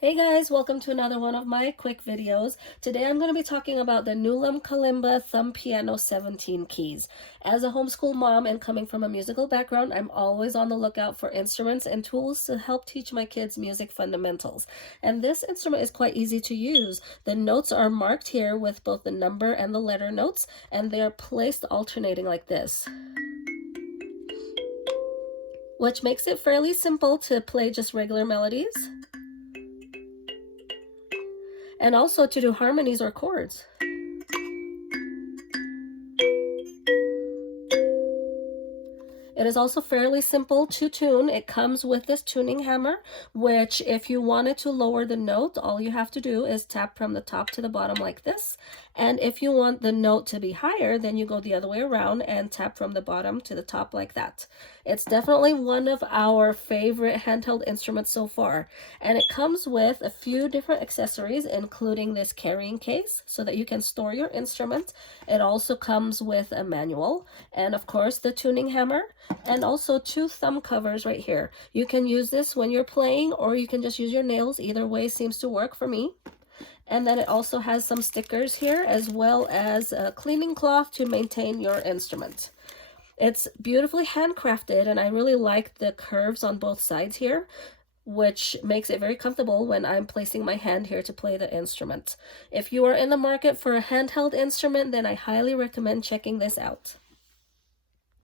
Hey guys, welcome to another one of my quick videos. Today I'm going to be talking about the Newlam Kalimba Thumb Piano 17 keys. As a homeschool mom and coming from a musical background, I'm always on the lookout for instruments and tools to help teach my kids music fundamentals. And this instrument is quite easy to use. The notes are marked here with both the number and the letter notes, and they are placed alternating like this, which makes it fairly simple to play just regular melodies, and also to do harmonies or chords. It is also fairly simple to tune. It comes with this tuning hammer, which if you wanted to lower the note, all you have to do is tap from the top to the bottom like this. And if you want the note to be higher, then you go the other way around and tap from the bottom to the top like that. It's definitely one of our favorite handheld instruments so far. And it comes with a few different accessories, including this carrying case so that you can store your instrument. It also comes with a manual and of course the tuning hammer, and also two thumb covers right here. You can use this when you're playing, or you can just use your nails. Either way seems to work for me. And then it also has some stickers here, as well as a cleaning cloth to maintain your instrument. It's beautifully handcrafted, and I really like the curves on both sides here, which makes it very comfortable when I'm placing my hand here to play the instrument. If you are in the market for a handheld instrument, then I highly recommend checking this out.